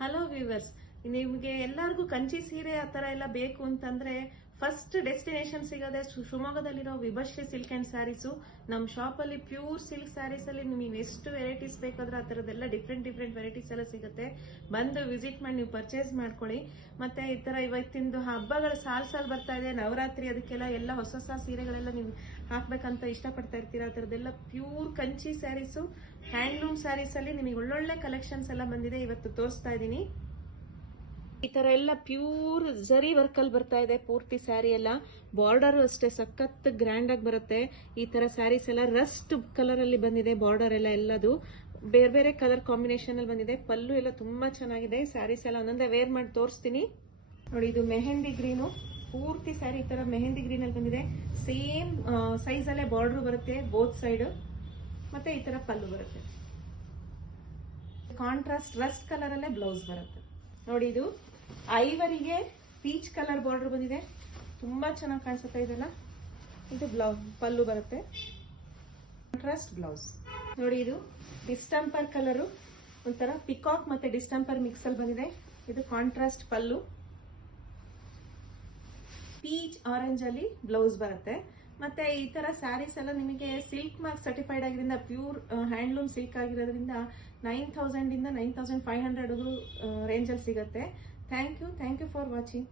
Hello viewers, ನಿಮಗೆ ಎಲ್ಲರಿಗೂ ಕಂಚಿ ಸೀರೆ ಆ ಥರ ಎಲ್ಲ ಬೇಕು ಅಂತಂದ್ರೆ ಫಸ್ಟ್ ಡೆಸ್ಟಿನೇಷನ್ ಸಿಗೋದೆ ಶಿವಮೊಗ್ಗದಲ್ಲಿರೋ ವಿಭಶ್ರೀ ಸಿಲ್ಕ್ ಅಂಡ್ ಸ್ಯಾರೀಸು. ನಮ್ಮ ಶಾಪಲ್ಲಿ ಪ್ಯೂರ್ ಸಿಲ್ಕ್ ಸ್ಯಾರೀಸ್ ಅಲ್ಲಿ ನಿಮಗೆ ಎಷ್ಟು ವೆರೈಟೀಸ್ ಬೇಕಾದ್ರೆ ಆ ಥರದ್ದೆಲ್ಲ ಡಿಫ್ರೆಂಟ್ ವೆರೈಟೀಸ್ ಎಲ್ಲ ಸಿಗುತ್ತೆ. ಬಂದು ವಿಸಿಟ್ ಮಾಡಿ ನೀವು ಪರ್ಚೇಸ್ ಮಾಡ್ಕೊಳ್ಳಿ. ಮತ್ತೆ ಈ ಥರ ಇವತ್ತಿಂದು ಹಬ್ಬಗಳು ಸಾಲ್ ಬರ್ತಾ ಇದೆ, ನವರಾತ್ರಿ, ಅದಕ್ಕೆಲ್ಲ ಎಲ್ಲ ಹೊಸ ಸೀರೆಗಳೆಲ್ಲ ನೀವು ಹಾಕ್ಬೇಕಂತ ಇಷ್ಟಪಡ್ತಾ ಇರ್ತೀರಾ. ಆ ಥರದ್ದೆಲ್ಲ ಪ್ಯೂರ್ ಕಂಚಿ ಸ್ಯಾರೀಸು, ಹ್ಯಾಂಡ್ಲೂಮ್ ಸ್ಯಾರೀಸ್ ಅಲ್ಲಿ ನಿಮಗೆ ಒಳ್ಳೊಳ್ಳೆ ಕಲೆಕ್ಷನ್ಸ್ ಎಲ್ಲ ಬಂದಿದೆ, ಇವತ್ತು ತೋರಿಸ್ತಾ ಇದ್ದೀನಿ. ಈ ತರ ಎಲ್ಲ ಪ್ಯೂರ್ ಜರಿ ವರ್ಕ್ ಅಲ್ಲಿ ಬರ್ತಾ ಇದೆ ಪೂರ್ತಿ ಸ್ಯಾರಿ ಎಲ್ಲ. ಬಾರ್ಡರ್ ಅಷ್ಟೇ ಸಖತ್ ಗ್ರ್ಯಾಂಡ್ ಆಗಿ ಬರುತ್ತೆ. ಈ ತರ ಸ್ಯಾರೀಸ್ ಎಲ್ಲ ರಸ್ಟ್ ಕಲರ್ ಅಲ್ಲಿ ಬಂದಿದೆ. ಬಾರ್ಡರ್ ಎಲ್ಲ ಎಲ್ಲದು ಬೇರೆ ಬೇರೆ ಕಲರ್ ಕಾಂಬಿನೇಷನ್ ಅಲ್ಲಿ ಬಂದಿದೆ. ಪಲ್ಲು ಎಲ್ಲ ತುಂಬಾ ಚೆನ್ನಾಗಿದೆ. ಸ್ಯಾರೀಸ್ ಎಲ್ಲ ಒಂದೊಂದೇ ವೇರ್ ಮಾಡಿ ತೋರಿಸ್ತೀನಿ ನೋಡಿ. ಇದು ಮೆಹಂದಿ ಗ್ರೀನು, ಪೂರ್ತಿ ಸ್ಯಾರಿ ಈ ತರ ಮೆಹಂದಿ ಗ್ರೀನ್ ಅಲ್ಲಿ ಬಂದಿದೆ. ಸೇಮ್ ಸೈಜ್ ಅಲ್ಲೇ ಬಾರ್ಡರ್ ಬರುತ್ತೆ ಬೋತ್ ಸೈಡ್. ಮತ್ತೆ ಈ ತರ ಪಲ್ಲು ಬರುತ್ತೆ. ಕಾಂಟ್ರಾಸ್ಟ್ ರಸ್ಟ್ ಕಲರ್ ಅಲ್ಲೇ ಬ್ಲೌಸ್ ಬರುತ್ತೆ ನೋಡಿ. ಇದು ಐವರಿಗೆ ಪೀಚ್ ಕಲರ್ ಬಾರ್ಡರ್ ಬಂದಿದೆ, ತುಂಬಾ ಚೆನ್ನಾಗಿ ಕಾಣಿಸುತ್ತೆ ಇದೆಲ್ಲ. ಇದು ಪಲ್ಲು ಬರುತ್ತೆ, ಕಾಂಟ್ರಾಸ್ಟ್ ಬ್ಲೌಸ್ ನೋಡಿ. ಇದು ಡಿಸ್ಟಂಪರ್ ಕಲರು, ಒಂಥರ ಪಿಕಾಕ್ ಮತ್ತೆ ಡಿಸ್ಟಂಪರ್ ಮಿಕ್ಸ್ ಅಲ್ಲಿ ಬಂದಿದೆ. ಇದು ಕಾಂಟ್ರಾಸ್ಟ್ ಪಲ್ಲು, ಪೀಚ್ ಆರೆಂಜ್ ಅಲ್ಲಿ ಬ್ಲೌಸ್ ಬರುತ್ತೆ. ಮತ್ತೆ ಈ ತರ ಸ್ಯಾರೀಸ್ ಎಲ್ಲ ನಿಮಗೆ ಸಿಲ್ಕ್ ಮಾರ್ಕ್ ಸರ್ಟಿಫೈಡ್ ಆಗಿರೋದ್ರಿಂದ, ಪ್ಯೂರ್ ಹ್ಯಾಂಡ್ಲೂಮ್ ಸಿಲ್ಕ್ ಆಗಿರೋದ್ರಿಂದ 9,000 ಇಂದ 9,500 ರೇಂಜ್ ಅಲ್ಲಿ ಸಿಗುತ್ತೆ. Thank you for watching.